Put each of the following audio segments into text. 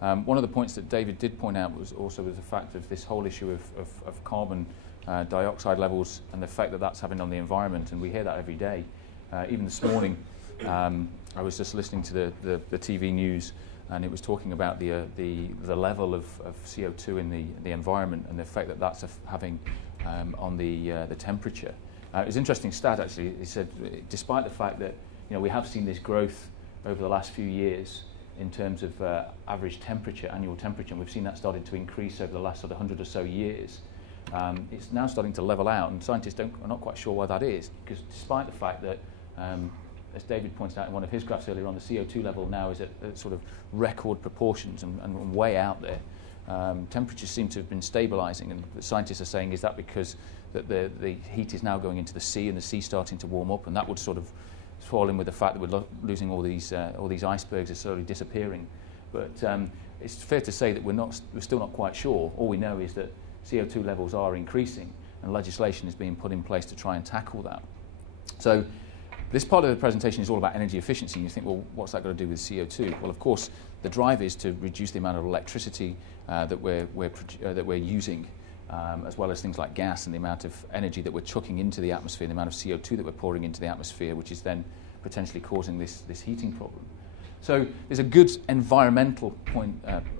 One of the points that David did point out was also the fact of this whole issue of carbon dioxide levels and the effect that that's having on the environment, and we hear that every day. Even this morning, I was just listening to the TV news, and it was talking about the level of CO2 in the environment and the effect that that's having on the temperature. It was an interesting stat, actually. He said, despite the fact that we have seen this growth over the last few years in terms of average temperature, annual temperature, and we've seen that started to increase over the last sort of 100 or so years. It's now starting to level out, and scientists are not quite sure why that is, because despite the fact that, as David pointed out in one of his graphs earlier on, the CO2 level now is at sort of record proportions and way out there. Temperatures seem to have been stabilising, and the scientists are saying, is that because that the heat is now going into the sea and the sea starting to warm up, and that would sort of fall in with the fact that we're losing all these icebergs are slowly disappearing. But it's fair to say that we're still not quite sure. All we know is that CO2 levels are increasing, and legislation is being put in place to try and tackle that. So this part of the presentation is all about energy efficiency. You think, well, what's that got to do with CO2? Well, of course, the drive is to reduce the amount of electricity that we're using, as well as things like gas and the amount of energy that we're chucking into the atmosphere, the amount of CO2 that we're pouring into the atmosphere, which is then potentially causing this heating problem. So there's a good environmental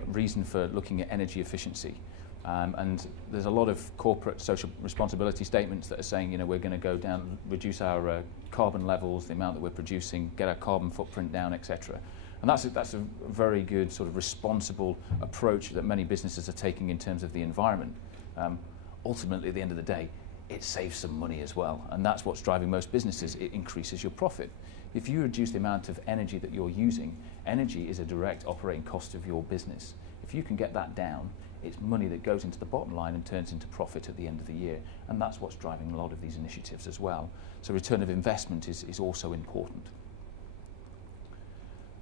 reason for looking at energy efficiency. And there's a lot of corporate social responsibility statements that are saying, we're going to go down, reduce our carbon levels, the amount that we're producing, get our carbon footprint down, etc. And that's a very good sort of responsible approach that many businesses are taking in terms of the environment. Ultimately, at the end of the day, it saves some money as well, and that's what's driving most businesses. It increases your profit. If you reduce the amount of energy that you're using, energy is a direct operating cost of your business. If you can get that down, it's money that goes into the bottom line and turns into profit at the end of the year, and that's what's driving a lot of these initiatives as well. So return of investment is also important.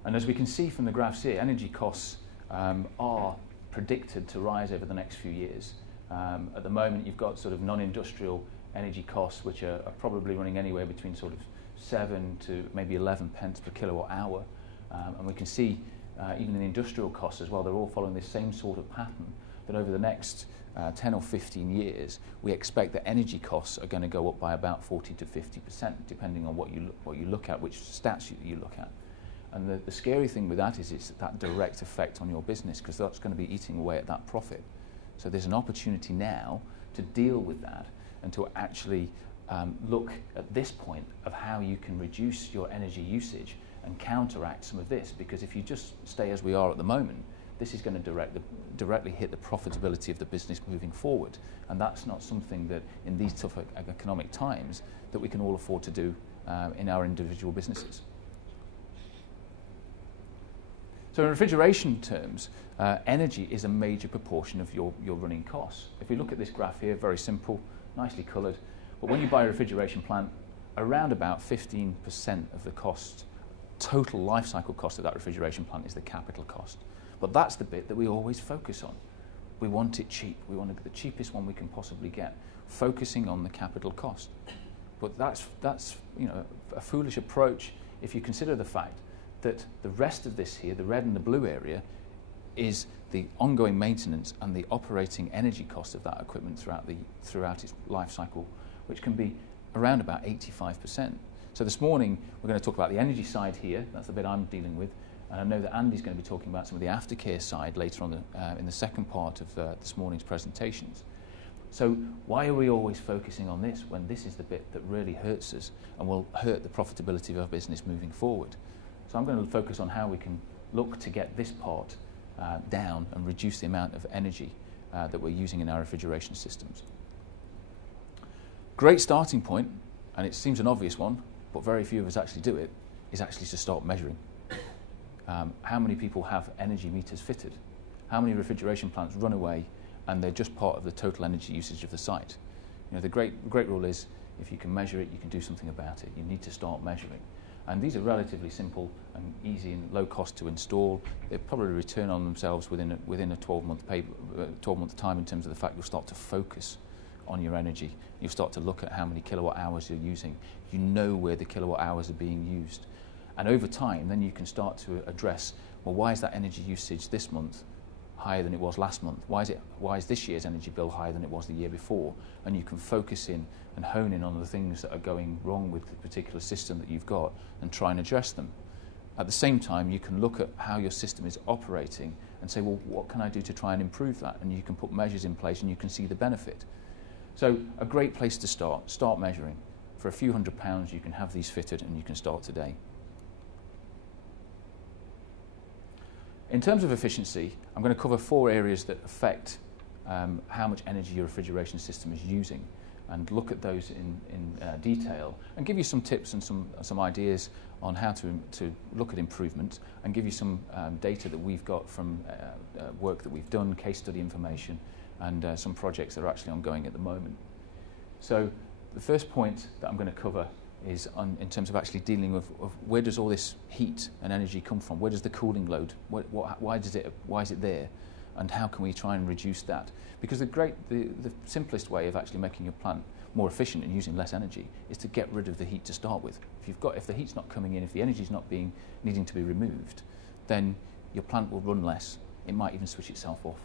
And as we can see from the graphs here, energy costs are predicted to rise over the next few years. At the moment, you've got sort of non-industrial energy costs, which are probably running anywhere between sort of 7 to maybe 11 pence per kilowatt hour. And we can see even in the industrial costs as well, they're all following this same sort of pattern, that over the next 10 or 15 years, we expect that energy costs are going to go up by about 40 to 50%, depending on what you look at, which stats you look at. And the scary thing with that is it's that direct effect on your business, because that's going to be eating away at that profit. So there's an opportunity now to deal with that and to actually look at this point of how you can reduce your energy usage and counteract some of this, because if you just stay as we are at the moment, this is going to directly hit the profitability of the business moving forward, and that's not something that in these tough economic times that we can all afford to do in our individual businesses. So in refrigeration terms, energy is a major proportion of your running costs. If we look at this graph here, very simple, nicely coloured, but when you buy a refrigeration plant, around about 15% of the cost, total life cycle cost of that refrigeration plant is the capital cost. But that's the bit that we always focus on. We want it cheap. We want to get the cheapest one we can possibly get, focusing on the capital cost. But that's a foolish approach if you consider the fact that the rest of this here, the red and the blue area, is the ongoing maintenance and the operating energy cost of that equipment throughout its life cycle, which can be around about 85%. So this morning we're going to talk about the energy side here. That's the bit I'm dealing with, and I know that Andy's going to be talking about some of the aftercare side later on in the second part of this morning's presentations. So why are we always focusing on this when this is the bit that really hurts us and will hurt the profitability of our business moving forward? So I'm going to focus on how we can look to get this part down and reduce the amount of energy that we're using in our refrigeration systems. Great starting point, and it seems an obvious one, but very few of us actually do it, is actually to start measuring. How many people have energy meters fitted? How many refrigeration plants run away and they're just part of the total energy usage of the site? The great rule is, if you can measure it, you can do something about it. You need to start measuring. And these are relatively simple and easy and low cost to install. They probably return on themselves within a 12-month time, in terms of the fact you'll start to focus on your energy. You'll start to look at how many kilowatt hours you're using. You know where the kilowatt hours are being used. And over time, then you can start to address well, why is that energy usage this month higher than it was last month? Why is this year's energy bill higher than it was the year before? And you can focus in and hone in on the things that are going wrong with the particular system that you've got and try and address them. At the same time, you can look at how your system is operating and say, well, what can I do to try and improve that? And you can put measures in place and you can see the benefit. So a great place to start measuring. For a few £100, you can have these fitted and you can start today. In terms of efficiency, I'm going to cover 4 areas that affect how much energy your refrigeration system is using, and look at those in detail, and give you some tips and some ideas on how to look at improvement, and give you some data that we've got from work that we've done, case study information, and some projects that are actually ongoing at the moment. So the first point that I'm going to cover is in terms of actually dealing with where does all this heat and energy come from? Where does the cooling load? Why is it there? And how can we try and reduce that? Because the simplest way of actually making your plant more efficient and using less energy is to get rid of the heat to start with. If the heat's not coming in, if the energy's not needing to be removed, then your plant will run less. It might even switch itself off.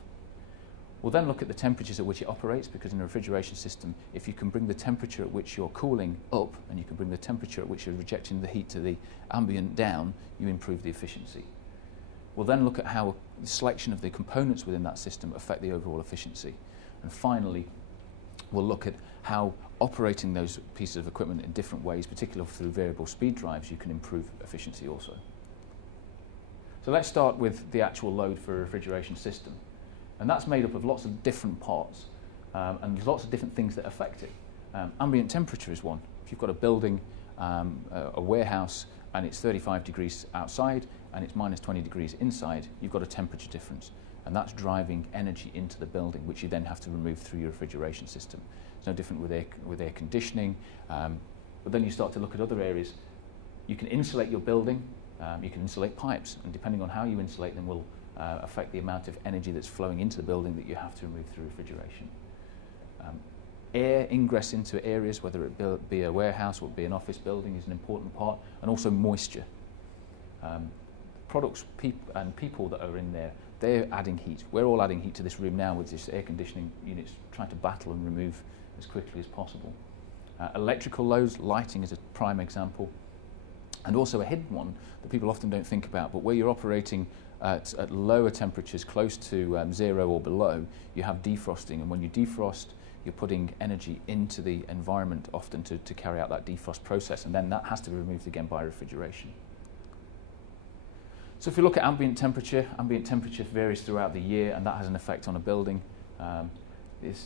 We'll then look at the temperatures at which it operates, because in a refrigeration system, if you can bring the temperature at which you're cooling up and you can bring the temperature at which you're rejecting the heat to the ambient down, you improve the efficiency. We'll then look at how the selection of the components within that system affect the overall efficiency. And finally, we'll look at how operating those pieces of equipment in different ways, particularly through variable speed drives, you can improve efficiency also. So let's start with the actual load for a refrigeration system. And that's made up of lots of different parts and there's lots of different things that affect it. Ambient temperature is one. If you've got a building, a warehouse, and it's 35 degrees outside and it's minus 20 degrees inside, you've got a temperature difference. And that's driving energy into the building, which you then have to remove through your refrigeration system. It's no different with air conditioning. But then you start to look at other areas. You can insulate your building, you can insulate pipes, and depending on how you insulate them will affect the amount of energy that's flowing into the building that you have to remove through refrigeration. Air ingress into areas, whether it be a warehouse or be an office building, is an important part, and also moisture. Products and people that are in there, they're adding heat. We're all adding heat to this room now with this air conditioning units, trying to battle and remove as quickly as possible. Electrical loads, lighting is a prime example, and also a hidden one that people often don't think about, but where you're operating at lower temperatures, close to 0 or below, you have defrosting, and when you defrost, you're putting energy into the environment often to carry out that defrost process, and then that has to be removed again by refrigeration. So if you look at ambient temperature varies throughout the year, and that has an effect on a building.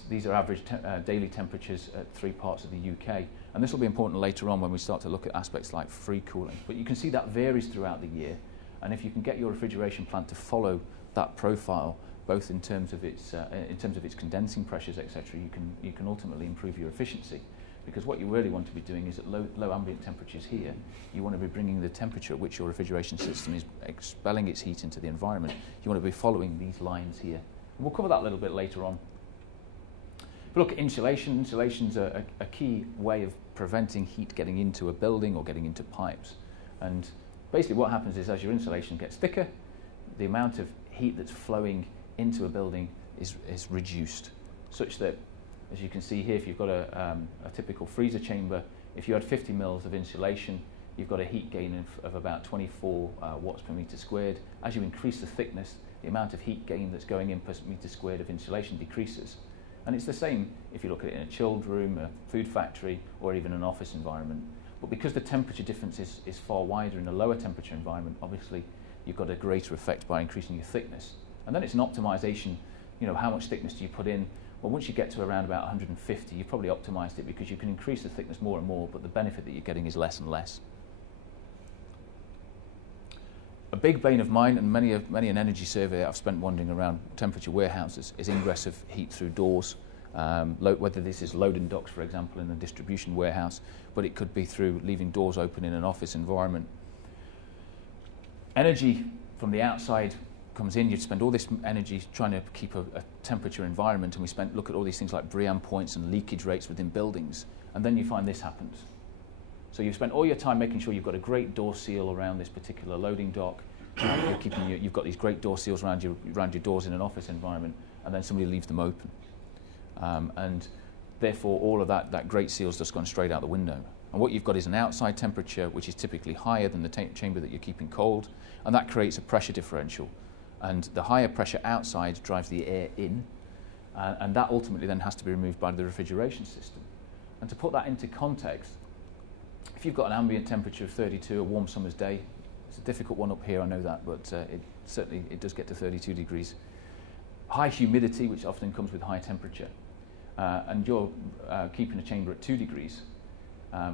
These are average daily temperatures at 3 parts of the UK, and this will be important later on when we start to look at aspects like free cooling. But you can see that varies throughout the year, and if you can get your refrigeration plant to follow that profile, both in terms of its condensing pressures, etc., you can ultimately improve your efficiency. Because what you really want to be doing is at low ambient temperatures here, you want to be bringing the temperature at which your refrigeration system is expelling its heat into the environment. You want to be following these lines here. And we'll cover that a little bit later on. If you look at insulation, insulation's a key way of preventing heat getting into a building or getting into pipes. And basically what happens is as your insulation gets thicker, the amount of heat that's flowing into a building is reduced, such that, as you can see here, if you've got a typical freezer chamber, if you had 50 mils of insulation, you've got a heat gain of about 24 watts per metre squared. As you increase the thickness, the amount of heat gain that's going in per metre squared of insulation decreases. And it's the same if you look at it in a chilled room, a food factory, or even an office environment. But because the temperature difference is far wider in a lower temperature environment, obviously you've got a greater effect by increasing your thickness. And then it's an optimization, how much thickness do you put in? Well, once you get to around about 150, you've probably optimized it, because you can increase the thickness more and more, but the benefit that you're getting is less and less. A big bane of mine, and many an energy survey I've spent wandering around temperature warehouses, is ingress of heat through doors. Whether this is loading docks, for example, in a distribution warehouse, but it could be through leaving doors open in an office environment. Energy from the outside comes in. You'd spend all this energy trying to keep a temperature environment, and we look at all these things like Briand points and leakage rates within buildings, and then you find this happens. So you've spent all your time making sure you've got a great door seal around this particular loading dock, You've got these great door seals around your doors in an office environment, and then somebody leaves them open. And therefore, all of that great seal's just gone straight out the window. And what you've got is an outside temperature, which is typically higher than the chamber that you're keeping cold, and that creates a pressure differential. And the higher pressure outside drives the air in, and that ultimately then has to be removed by the refrigeration system. And to put that into context, if you've got an ambient temperature of 32, a warm summer's day, it's a difficult one up here, I know that, but it does get to 32 degrees. High humidity, which often comes with high temperature, and you're keeping a chamber at 2 degrees,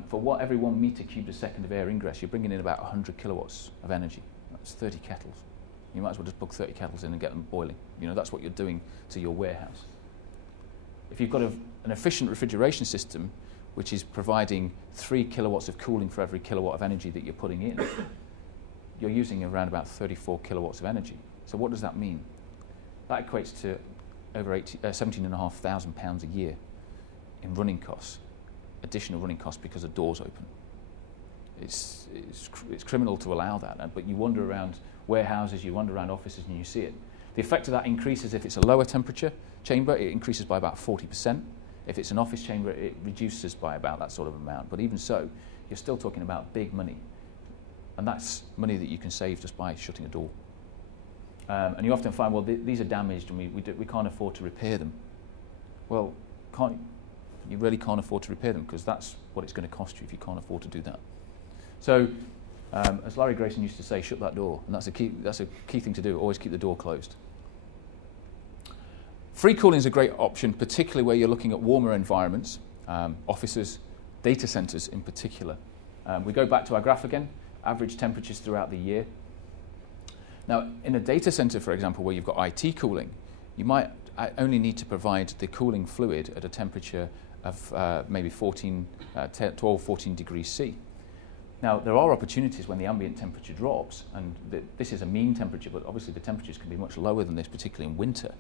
for every 1 meter cubed a second of air ingress, you're bringing in about 100 kilowatts of energy. That's 30 kettles. You might as well just plug 30 kettles in and get them boiling. That's what you're doing to your warehouse. If you've got an efficient refrigeration system, which is providing 3 kilowatts of cooling for every kilowatt of energy that you're putting in, you're using around about 34 kilowatts of energy. So what does that mean? That equates to over £17,500 a year in running costs, additional running costs because the door's open. It's criminal to allow that, but you wander around warehouses, you wander around offices, and you see it. The effect of that increases if it's a lower temperature chamber, it increases by about 40%. If it's an office chamber, it reduces by about that sort of amount. But even so, you're still talking about big money. And that's money that you can save just by shutting a door. And you often find, well, these are damaged and we can't afford to repair them. Well, you really can't afford to repair them because that's what it's going to cost you if you can't afford to do that. So, as Larry Grayson used to say, shut that door. And that's a key thing to do, always keep the door closed. Free cooling is a great option, particularly where you're looking at warmer environments, offices, data centers in particular. We go back to our graph again, average temperatures throughout the year. Now, in a data center, for example, where you've got IT cooling, you might only need to provide the cooling fluid at a temperature of maybe 12, 14 degrees C. Now, there are opportunities when the ambient temperature drops, and this is a mean temperature, but obviously the temperatures can be much lower than this, particularly in winter.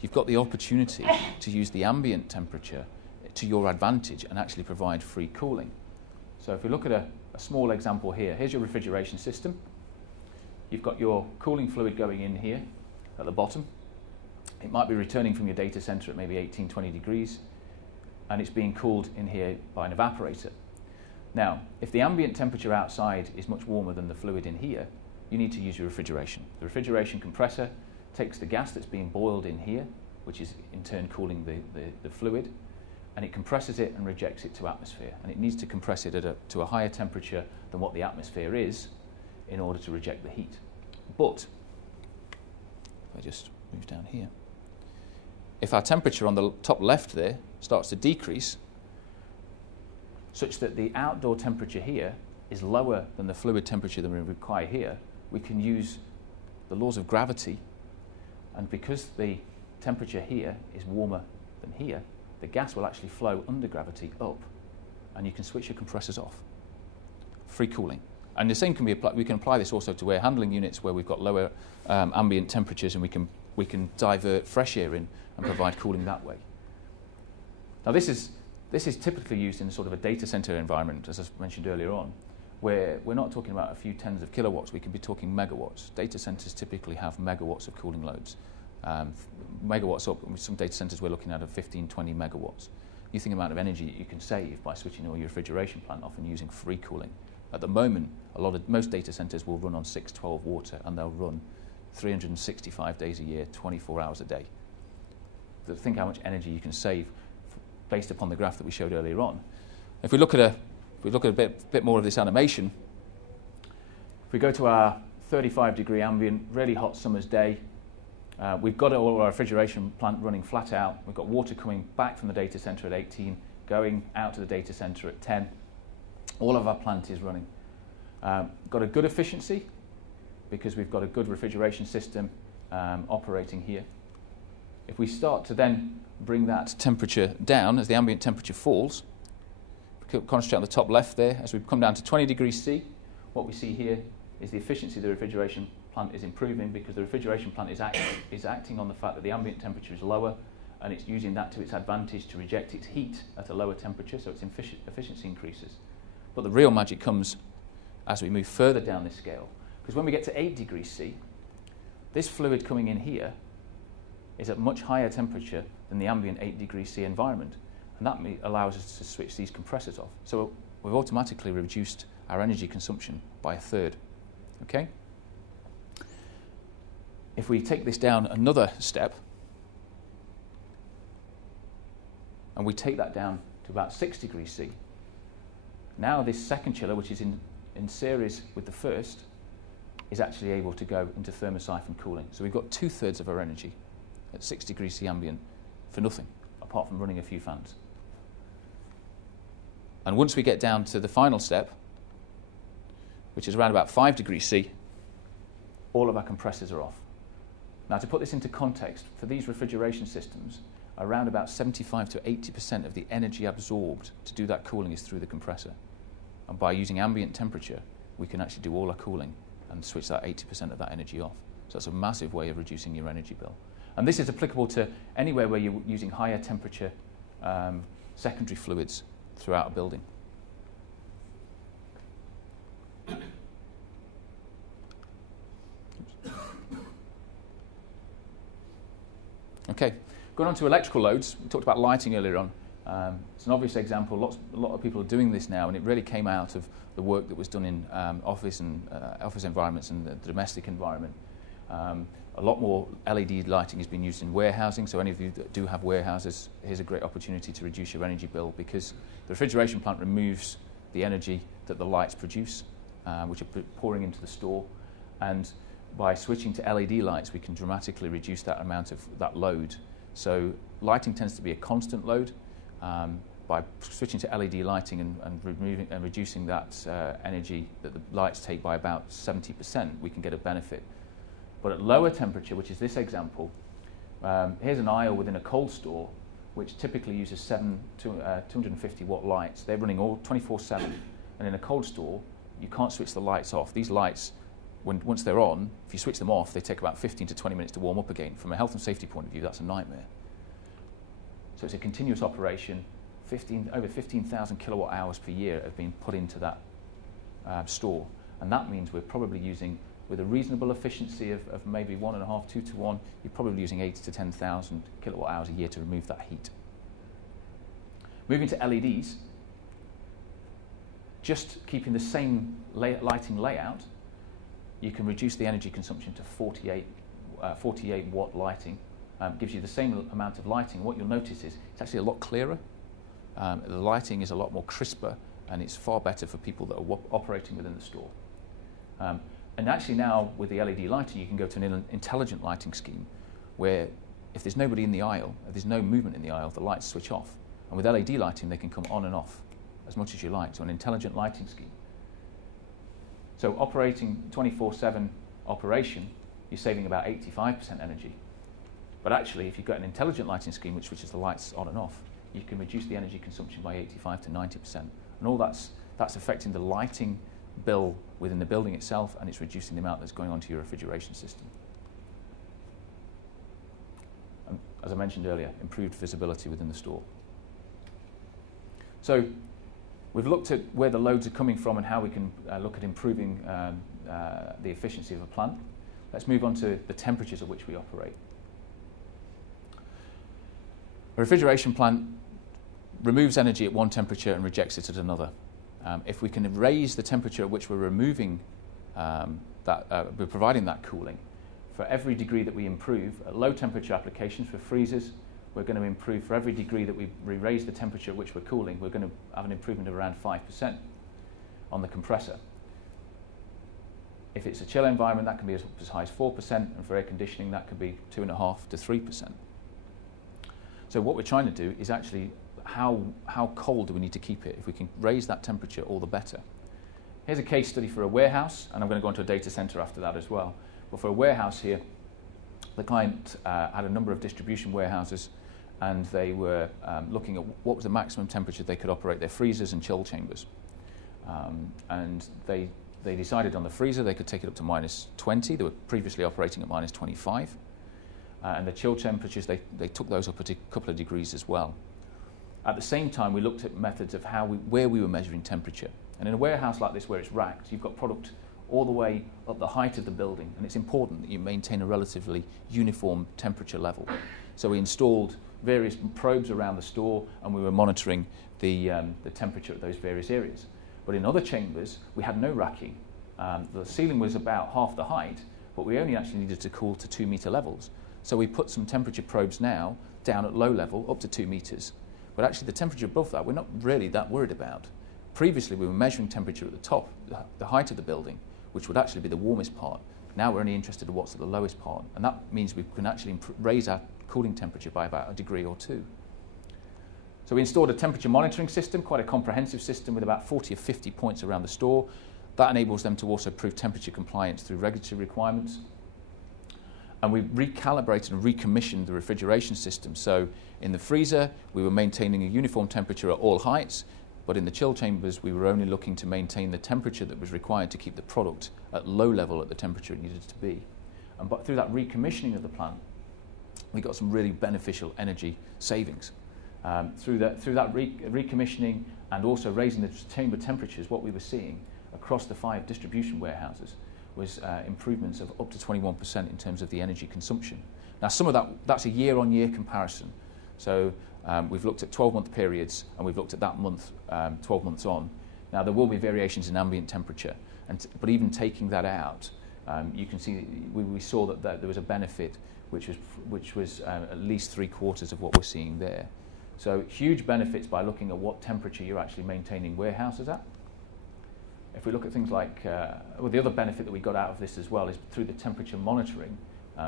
You've got the opportunity to use the ambient temperature to your advantage and actually provide free cooling. So if we look at a small example here, here's your refrigeration system. You've got your cooling fluid going in here at the bottom. It might be returning from your data center at maybe 18, 20 degrees, and it's being cooled in here by an evaporator. Now, if the ambient temperature outside is much warmer than the fluid in here, you need to use your refrigeration. The refrigeration compressor takes the gas that's being boiled in here, which is in turn cooling the fluid, and it compresses it and rejects it to atmosphere. And it needs to compress it to a higher temperature than what the atmosphere is in order to reject the heat. But, if I just move down here, if our temperature on the top left there starts to decrease, such that the outdoor temperature here is lower than the fluid temperature that we require here, we can use the laws of gravity, and because the temperature here is warmer than here, the gas will actually flow under gravity up, and you can switch your compressors off. Free cooling. And the same can be applied. We can apply this also to air handling units where we've got lower ambient temperatures, and we can divert fresh air in and provide cooling that way. Now this is typically used in sort of a data center environment, as I mentioned earlier on, where we're not talking about a few tens of kilowatts, we can be talking megawatts. Data centers typically have megawatts of cooling loads. Megawatts up, with some data centers we're looking at 15, 20 megawatts. You think amount of energy that you can save by switching all your refrigeration plant off and using free cooling. At the moment, most data centers will run on 612 water, and they'll run 365 days a year, 24 hours a day. Think how much energy you can save based upon the graph that we showed earlier on. If we look at a bit more of this animation, if we go to our 35-degree ambient, really hot summer's day, we've got all our refrigeration plant running flat out. We've got water coming back from the data center at 18, going out to the data center at 10. All of our plant is running. Got a good efficiency because we've got a good refrigeration system operating here. If we start to then bring that temperature down as the ambient temperature falls, concentrate on the top left there, as we come down to 20 degrees C, what we see here is the efficiency of the refrigeration plant is improving because the refrigeration plant is acting on the fact that the ambient temperature is lower, and it's using that to its advantage to reject its heat at a lower temperature, so its efficiency increases. But the real magic comes as we move further down this scale, Because when we get to 8 degrees C, this fluid coming in here is at much higher temperature than the ambient 8 degrees C environment. And that allows us to switch these compressors off. So we've automatically reduced our energy consumption by 1/3. Okay? If we take this down another step, and we take that down to about 6 degrees C, now this second chiller, which is in series with the first, is actually able to go into thermosiphon cooling. So we've got 2/3 of our energy at 6 degrees C ambient for nothing, apart from running a few fans. And once we get down to the final step, which is around about 5 degrees C, all of our compressors are off. Now, to put this into context, for these refrigeration systems, around about 75 to 80% of the energy absorbed to do that cooling is through the compressor. And by using ambient temperature, we can actually do all our cooling and switch that 80% of that energy off. So that's a massive way of reducing your energy bill. And this is applicable to anywhere where you're using higher temperature secondary fluids throughout a building. Okay, going on to electrical loads. We talked about lighting earlier on. It's an obvious example. A lot of people are doing this now, and it really came out of the work that was done in office environments and the domestic environment. A lot more LED lighting has been used in warehousing, so any of you that do have warehouses, here's a great opportunity to reduce your energy bill, because the refrigeration plant removes the energy that the lights produce, which are pouring into the store, and by switching to LED lights, we can dramatically reduce that amount of that load. So lighting tends to be a constant load. By switching to LED lighting and reducing that energy that the lights take by about 70%, we can get a benefit. But at lower temperature, which is this example, here's an aisle within a cold store which typically uses 250 watt lights. They're running all 24/7, and in a cold store, you can't switch the lights off. These lights, once they're on, if you switch them off, they take about 15 to 20 minutes to warm up again. From a health and safety point of view, that's a nightmare. So it's a continuous operation. Over 15,000 kilowatt hours per year have been put into that store, and that means we're probably using, with a reasonable efficiency of maybe 1.5, 2 to 1, you're probably using 8 to 10,000 kilowatt hours a year to remove that heat. Moving to LEDs, just keeping the same lighting layout, you can reduce the energy consumption to 48 watt lighting. Gives you the same amount of lighting. What you'll notice is it's actually a lot clearer. The lighting is a lot more crisper, and it's far better for people that are operating within the store. And actually now, with the LED lighting, you can go to an intelligent lighting scheme where if there's nobody in the aisle, if there's no movement in the aisle, the lights switch off. And with LED lighting, they can come on and off as much as you like. So an intelligent lighting scheme. So operating 24/7 operation, you're saving about 85% energy. But actually, if you've got an intelligent lighting scheme which switches the lights on and off, you can reduce the energy consumption by 85 to 90%. And all that's affecting the lighting bill within the building itself, and it's reducing the amount that's going onto your refrigeration system. And as I mentioned earlier, improved visibility within the store. So we've looked at where the loads are coming from and how we can look at improving the efficiency of a plant. Let's move on to the temperatures at which we operate. A refrigeration plant removes energy at one temperature and rejects it at another. If we can raise the temperature at which we're removing we're providing that cooling, for every degree that we improve, at low temperature applications for freezers, we're going to improve. For every degree that we raise the temperature at which we're cooling, we're going to have an improvement of around 5% on the compressor. If it's a chill environment, that can be as high as 4%, and for air conditioning, that could be 2.5 to 3%. So what we're trying to do is actually how cold do we need to keep it? If we can raise that temperature, all the better. Here's a case study for a warehouse, and I'm going to go into a data center after that as well. But for a warehouse here, the client had a number of distribution warehouses, and they were looking at what was the maximum temperature they could operate their freezers and chill chambers. And they decided on the freezer they could take it up to -20. They were previously operating at -25. And the chill temperatures, they took those up a couple of degrees as well. At the same time, we looked at methods of where we were measuring temperature. And in a warehouse like this where it's racked, you've got product all the way up the height of the building. And it's important that you maintain a relatively uniform temperature level. So we installed various probes around the store, and we were monitoring the temperature at those various areas. But in other chambers, we had no racking. The ceiling was about half the height, but we only actually needed to cool to 2 metre levels. So we put some temperature probes now down at low level, up to 2 metres. But actually the temperature above that, we're not really that worried about. Previously, we were measuring temperature at the top, the height of the building, which would actually be the warmest part. Now we're only interested in what's at the lowest part, and that means we can actually raise our cooling temperature by about a degree or two. So we installed a temperature monitoring system, quite a comprehensive system with about 40 or 50 points around the store. That enables them to also prove temperature compliance through regulatory requirements. And we recalibrated and recommissioned the refrigeration system. So in the freezer, we were maintaining a uniform temperature at all heights, but in the chill chambers, we were only looking to maintain the temperature that was required to keep the product at low level at the temperature it needed to be. And but through that recommissioning of the plant, we got some really beneficial energy savings. Through that recommissioning and also raising the chamber temperatures, what we were seeing across the 5 distribution warehouses was improvements of up to 21% in terms of the energy consumption. Now, some of that's a year-on-year comparison. So we've looked at 12-month periods, and we've looked at that month, 12 months on. Now, there will be variations in ambient temperature, but even taking that out, you can see we saw that there was a benefit which was at least 3/4 of what we're seeing there. So huge benefits by looking at what temperature you're actually maintaining warehouses at. If we look at things like, the other benefit that we got out of this as well is through the temperature monitoring,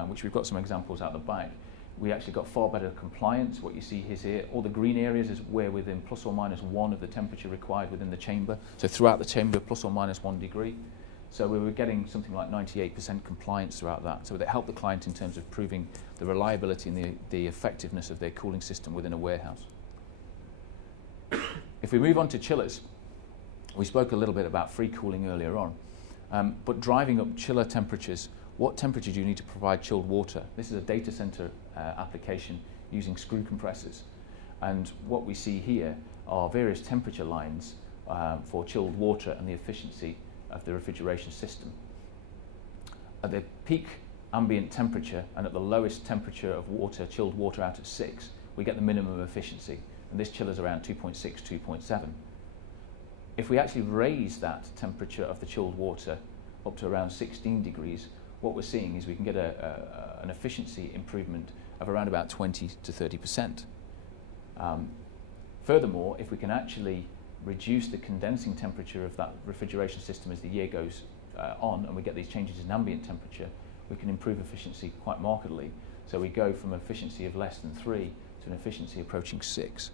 which we've got some examples out the back. We actually got far better compliance. What you see is here, all the green areas is where within plus or minus 1 of the temperature required within the chamber. So throughout the chamber, plus or minus 1 degree. So we were getting something like 98% compliance throughout that. So that helped the client in terms of proving the reliability and the effectiveness of their cooling system within a warehouse. If we move on to chillers, we spoke a little bit about free cooling earlier on, but driving up chiller temperatures, what temperature do you need to provide chilled water? This is a data center application using screw compressors. And what we see here are various temperature lines for chilled water and the efficiency of the refrigeration system. At the peak ambient temperature and at the lowest temperature of water, chilled water out at 6, we get the minimum efficiency. And this chiller is around 2.6, 2.7. If we actually raise that temperature of the chilled water up to around 16 degrees, what we're seeing is we can get an efficiency improvement of around about 20 to 30%. Furthermore, if we can actually reduce the condensing temperature of that refrigeration system as the year goes on, and we get these changes in ambient temperature, we can improve efficiency quite markedly. So we go from an efficiency of less than 3 to an efficiency approaching 6.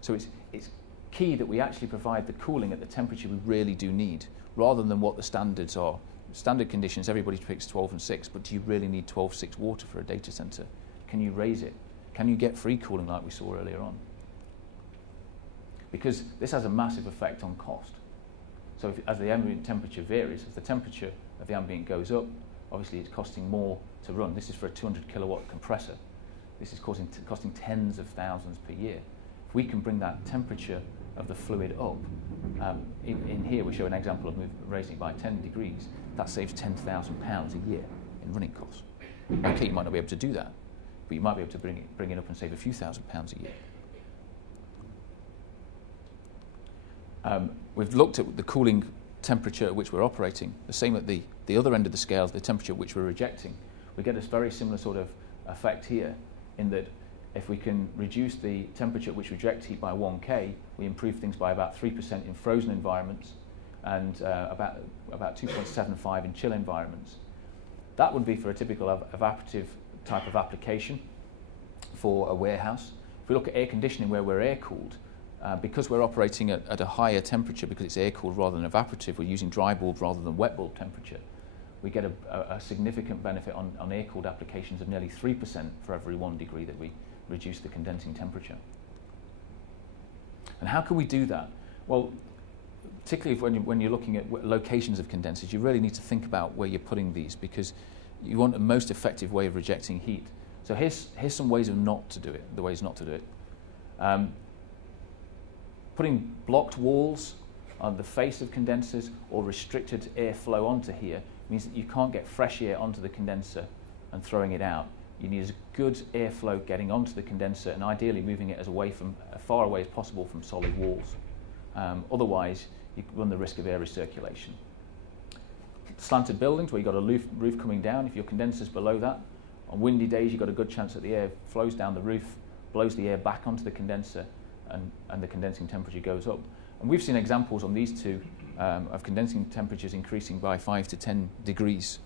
So it's key that we actually provide the cooling at the temperature we really do need, rather than what the standards are. Standard conditions, everybody picks 12 and 6, but do you really need 12/6 water for a data center? Can you raise it? Can you get free cooling like we saw earlier on? Because this has a massive effect on cost. So as the ambient temperature varies, as the temperature of the ambient goes up, obviously it's costing more to run. This is for a 200 kilowatt compressor. This is costing tens of thousands per year. If we can bring that temperature of the fluid up, in here we show an example of raising it by 10 degrees, that saves £10,000 a year in running costs. Okay, you might not be able to do that, but you might be able to bring it up and save a few £1,000s a year. We've looked at the cooling temperature at which we're operating, the same at the other end of the scale, the temperature at which we're rejecting. We get a very similar sort of effect here, in that if we can reduce the temperature at which we reject heat by 1K, we improve things by about 3% in frozen environments and about 2.75 in chill environments. That would be for a typical evaporative type of application for a warehouse. If we look at air conditioning where we're air-cooled, because we're operating at a higher temperature, because it's air-cooled rather than evaporative, we're using dry bulb rather than wet bulb temperature, we get a significant benefit on air-cooled applications of nearly 3% for every 1 degree that we reduce the condensing temperature. And how can we do that? Well, particularly when you're looking at locations of condensers, you really need to think about where you're putting these, because you want a most effective way of rejecting heat. So here's some ways of not to do it, putting blocked walls on the face of condensers or restricted airflow onto here means that you can't get fresh air onto the condenser and throwing it out. You need as good airflow getting onto the condenser and ideally moving it as far away as possible from solid walls. Otherwise, you run the risk of air recirculation. Slanted buildings where you've got a roof coming down, if your condenser's below that, on windy days you've got a good chance that the air flows down the roof, blows the air back onto the condenser, and the condensing temperature goes up. And we've seen examples on these two of condensing temperatures increasing by 5 to 10 degrees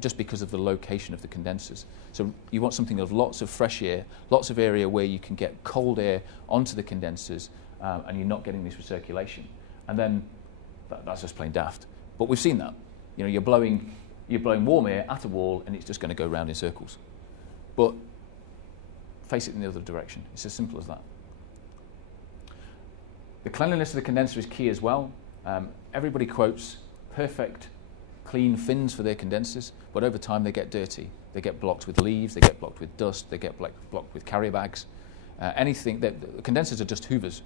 just because of the location of the condensers. So you want something of lots of fresh air, lots of area where you can get cold air onto the condensers and you're not getting this recirculation. And then that's just plain daft. But we've seen that. You know, you're blowing warm air at a wall and it's just going to go round in circles. But face it in the other direction. It's as simple as that. The cleanliness of the condenser is key as well. Everybody quotes perfect, clean fins for their condensers, but over time they get dirty. They get blocked with leaves, they get blocked with dust, they get blocked with carrier bags. The condensers are just hoovers.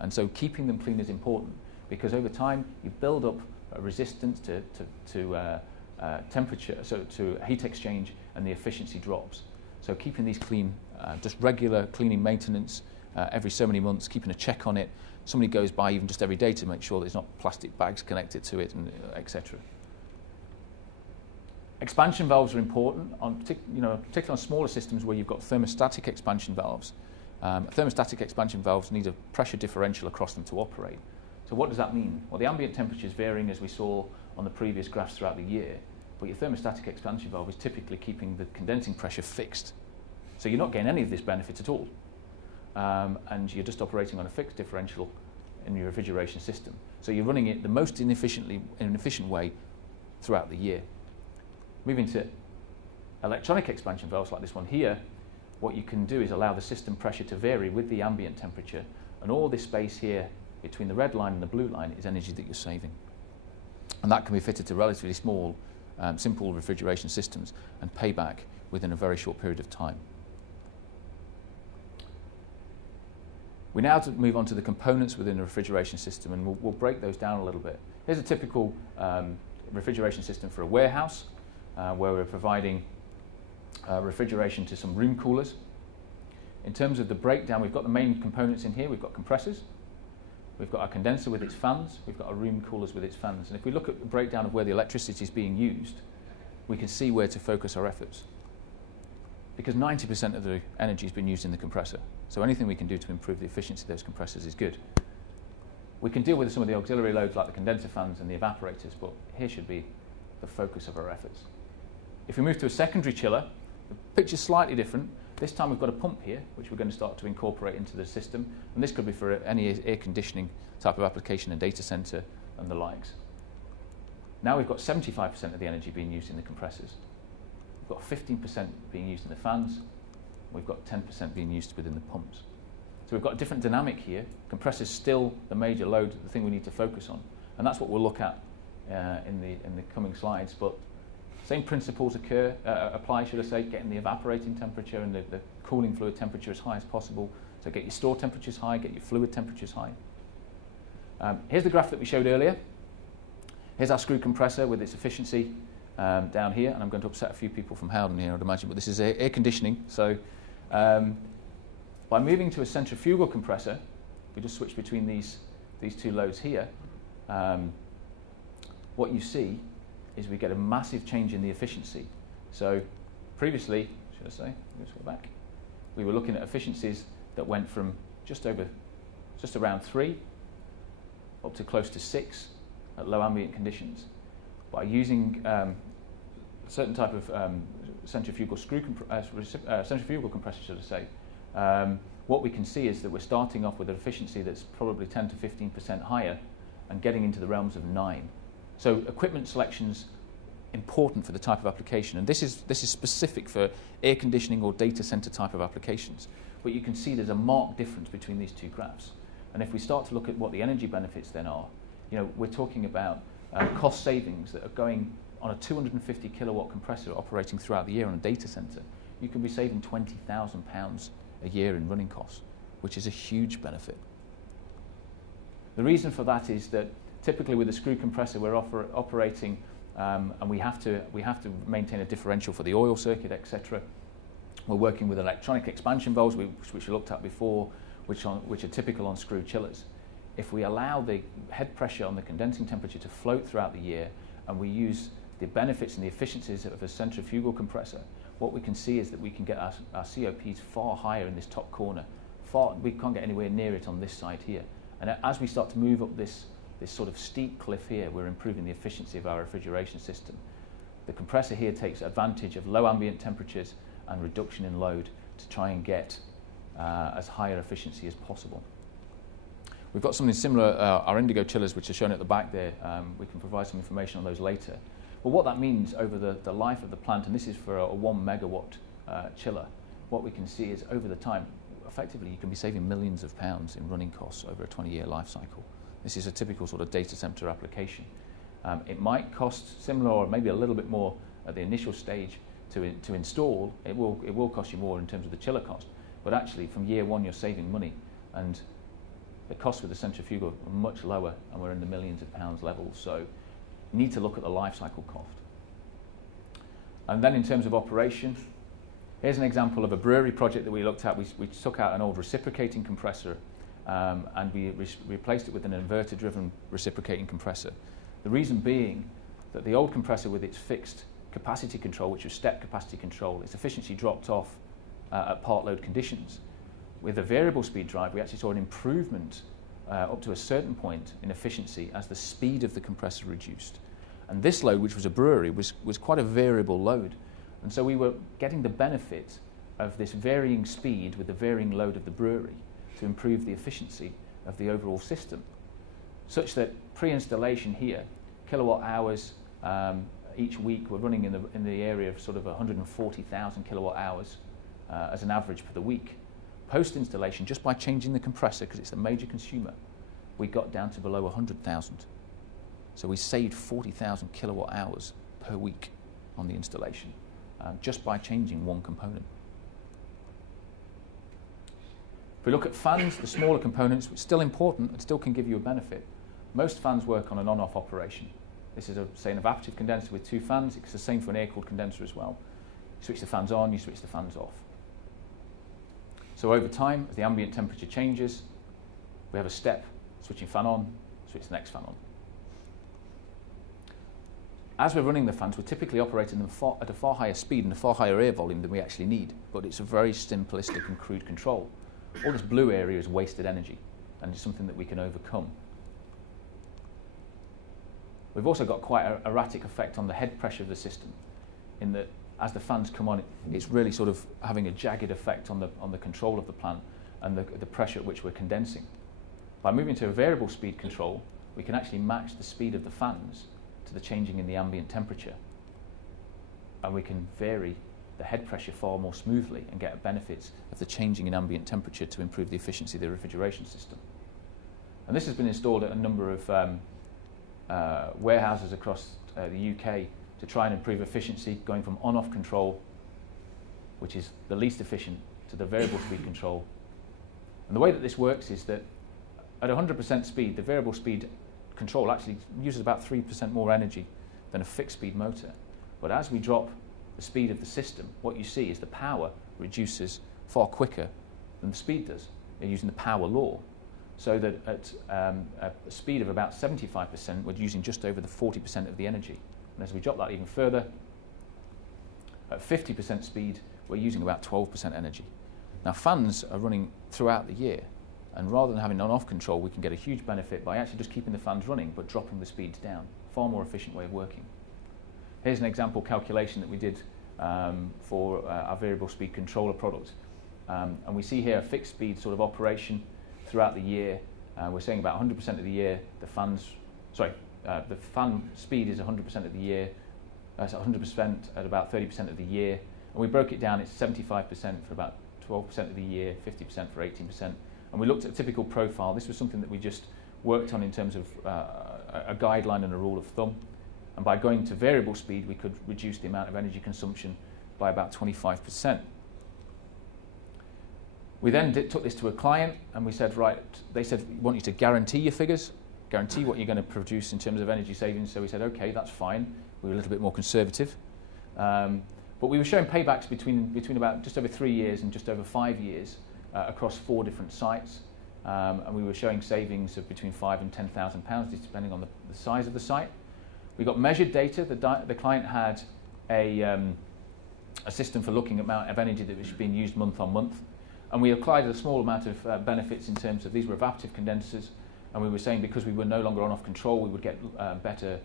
And so keeping them clean is important because over time you build up a resistance to temperature, so to heat exchange, and the efficiency drops. So keeping these clean, just regular cleaning maintenance every so many months, keeping a check on it. Somebody goes by even just every day to make sure there's not plastic bags connected to it, and etc. Expansion valves are important, particularly on smaller systems where you've got thermostatic expansion valves. Thermostatic expansion valves need a pressure differential across them to operate. So what does that mean? Well, the ambient temperature is varying, as we saw on the previous graphs throughout the year, but your thermostatic expansion valve is typically keeping the condensing pressure fixed. So you're not getting any of this benefit at all. And you're just operating on a fixed differential in your refrigeration system. So you're running it the most inefficient way throughout the year. Moving to electronic expansion valves like this one here, what you can do is allow the system pressure to vary with the ambient temperature, and all this space here between the red line and the blue line is energy that you're saving. And that can be fitted to relatively small, simple refrigeration systems and pay back within a very short period of time. We now move on to the components within the refrigeration system, and we'll break those down a little bit. Here's a typical refrigeration system for a warehouse where we're providing refrigeration to some room coolers. In terms of the breakdown, we've got the main components in here. We've got compressors, we've got our condenser with its fans, we've got our room coolers with its fans. And if we look at the breakdown of where the electricity is being used, we can see where to focus our efforts. Because 90% of the energy has been used in the compressor. So anything we can do to improve the efficiency of those compressors is good. We can deal with some of the auxiliary loads like the condenser fans and the evaporators, but here should be the focus of our efforts. If we move to a secondary chiller, the picture's slightly different. This time we've got a pump here, which we're going to start to incorporate into the system, and this could be for any air conditioning type of application, a data center and the likes. Now we've got 75% of the energy being used in the compressors. We've got 15% being used in the fans. We've got 10% being used within the pumps. So we've got a different dynamic here. Compressors still the major load, the thing we need to focus on, and that's what we'll look at in the coming slides. But same principles apply, should I say, getting the evaporating temperature and the cooling fluid temperature as high as possible. So get your store temperatures high, get your fluid temperatures high. Here's the graph that we showed earlier. Here's our screw compressor with its efficiency down here, and I'm going to upset a few people from Howden here, I'd imagine, but this is air conditioning. So by moving to a centrifugal compressor, we just switch between these two loads here, what you see is we get a massive change in the efficiency. So previously, should I say, let's go back, we were looking at efficiencies that went from just around 3 up to close to 6 at low ambient conditions. By using a certain type of centrifugal compressor, should I say, what we can see is that we're starting off with an efficiency that's probably 10 to 15% higher and getting into the realms of 9. So equipment selection's important for the type of application, and this is specific for air conditioning or data center type of applications. But you can see there's a marked difference between these two graphs. And if we start to look at what the energy benefits then are, we're talking about cost savings that are going on a 250 kilowatt compressor operating throughout the year on a data center. You can be saving £20,000 a year in running costs, which is a huge benefit. The reason for that is that typically with a screw compressor we're operating and we have to maintain a differential for the oil circuit, etc. We're working with electronic expansion valves, which we looked at before, which are typical on screw chillers. If we allow the head pressure on the condensing temperature to float throughout the year, and we use the benefits and the efficiencies of a centrifugal compressor, what we can see is that we can get our COPs far higher in this top corner. We can't get anywhere near it on this side here. And as we start to move up this sort of steep cliff here, we're improving the efficiency of our refrigeration system. The compressor here takes advantage of low ambient temperatures and reduction in load to try and get as higher efficiency as possible. We've got something similar, our indigo chillers, which are shown at the back there. We can provide some information on those later. But what that means over the life of the plant, and this is for a 1 megawatt chiller, what we can see is over the time, effectively you can be saving millions of pounds in running costs over a 20-year life cycle. This is a typical sort of data center application. It might cost similar or maybe a little bit more at the initial stage to install. It will cost you more in terms of the chiller cost, but actually from year one you're saving money, and the costs with the centrifugal are much lower, and we're in the millions of pounds level. So you need to look at the life cycle cost. And then in terms of operation, here's an example of a brewery project that we looked at. We took out an old reciprocating compressor and we replaced it with an inverter-driven reciprocating compressor. The reason being that the old compressor with its fixed capacity control, which was step capacity control, its efficiency dropped off at part load conditions. With a variable speed drive, we actually saw an improvement up to a certain point in efficiency as the speed of the compressor reduced. And this load, which was a brewery, was quite a variable load. And so we were getting the benefit of this varying speed with the varying load of the brewery to improve the efficiency of the overall system, such that pre-installation here, kilowatt hours each week, we're running in the area of sort of 140,000 kilowatt hours as an average for the week. Post-installation, just by changing the compressor, because it's a major consumer, we got down to below 100,000. So we saved 40,000 kilowatt hours per week on the installation, just by changing one component. If we look at fans, the smaller components, which are still important and still can give you a benefit. Most fans work on an on-off operation. This is, say, an evaporative condenser with 2 fans. It's the same for an air-cooled condenser as well. You switch the fans on, you switch the fans off. So over time, as the ambient temperature changes, we have a step, switching fan on, switch the next fan on. As we're running the fans, we're typically operating them at a far higher speed and a far higher air volume than we actually need, but it's a very simplistic and crude control. All this blue area is wasted energy, and it's something that we can overcome. We've also got quite an erratic effect on the head pressure of the system, in that as the fans come on, it's really sort of having a jagged effect on the control of the plant and the pressure at which we're condensing. By moving to a variable speed control, we can actually match the speed of the fans to the changing in the ambient temperature, and we can vary the head pressure far more smoothly and get benefits of the changing in ambient temperature to improve the efficiency of the refrigeration system. And this has been installed at a number of warehouses across the UK to try and improve efficiency, going from on-off control, which is the least efficient, to the variable speed control. And the way that this works is that at 100% speed, the variable speed control actually uses about 3% more energy than a fixed speed motor. But as we drop the speed of the system, what you see is the power reduces far quicker than the speed does. They're using the power law. So that at a speed of about 75%, we're using just over the 40% of the energy. And as we drop that even further, at 50% speed, we're using about 12% energy. Now, fans are running throughout the year, and rather than having on-off control, we can get a huge benefit by actually just keeping the fans running, but dropping the speeds down. Far more efficient way of working. Here's an example calculation that we did for our variable speed controller product. And we see here a fixed speed sort of operation throughout the year. We're saying about 100% of the year, the fan speed is 100% of the year, 100% at about 30% of the year. And we broke it down, it's 75% for about 12% of the year, 50% for 18%. And we looked at a typical profile. This was something that we just worked on in terms of a guideline and a rule of thumb. And by going to variable speed, we could reduce the amount of energy consumption by about 25%. We then took this to a client and we said, right, they said, we want you to guarantee your figures, guarantee what you're going to produce in terms of energy savings. So we said, okay, that's fine. We were a little bit more conservative. But we were showing paybacks between about just over 3 years and just over 5 years across 4 different sites. And we were showing savings of between £5,000 and £10,000, depending on the size of the site. We got measured data. The client had a system for looking at the amount of energy that was being used month on month. And we applied a small amount of benefits in terms of these were evaporative condensers. And we were saying because we were no longer on-off control, we would get better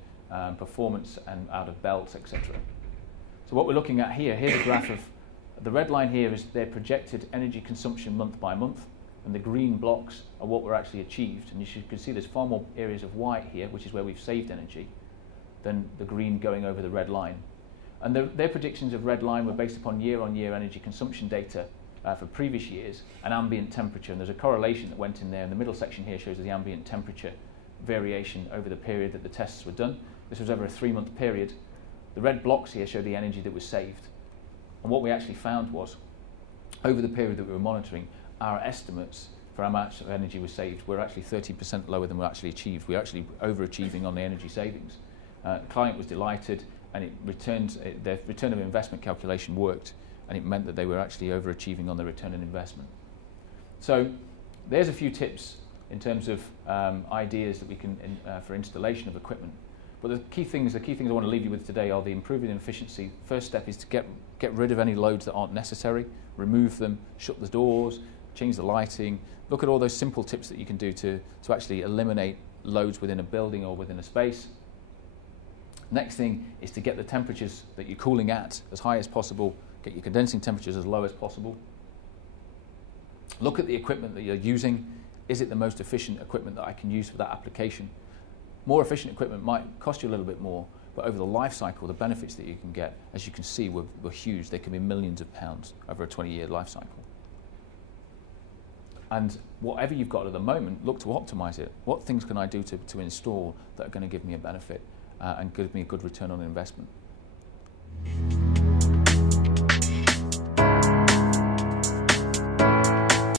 performance and out of belts, etc. So what we're looking at here's a graph of the red line here is their projected energy consumption month by month, and the green blocks are what were actually achieved. And you can see there's far more areas of white here, which is where we've saved energy, than the green going over the red line. And their predictions of red line were based upon year-on-year energy consumption data for previous years and ambient temperature. And there's a correlation that went in there. And the middle section here shows the ambient temperature variation over the period that the tests were done. This was over a 3-month period. The red blocks here show the energy that was saved. And what we actually found was, over the period that we were monitoring, our estimates for how much of energy was saved were actually 30% lower than we actually achieved. We were actually overachieving on the energy savings. The client was delighted, and their return of investment calculation worked, and it meant that they were actually overachieving on the return on investment. So there's a few tips in terms of ideas that we can for installation of equipment. But the key things I want to leave you with today are the improving efficiency. First step is to get rid of any loads that aren't necessary, remove them, shut the doors, change the lighting. Look at all those simple tips that you can do to actually eliminate loads within a building or within a space. Next thing is to get the temperatures that you're cooling at as high as possible, get your condensing temperatures as low as possible. Look at the equipment that you're using. Is it the most efficient equipment that I can use for that application? More efficient equipment might cost you a little bit more, but over the life cycle, the benefits that you can get, as you can see, were huge. They can be millions of pounds over a 20-year life cycle. And whatever you've got at the moment, look to optimize it. What things can I do to install that are going to give me a benefit and give me a good return on investment?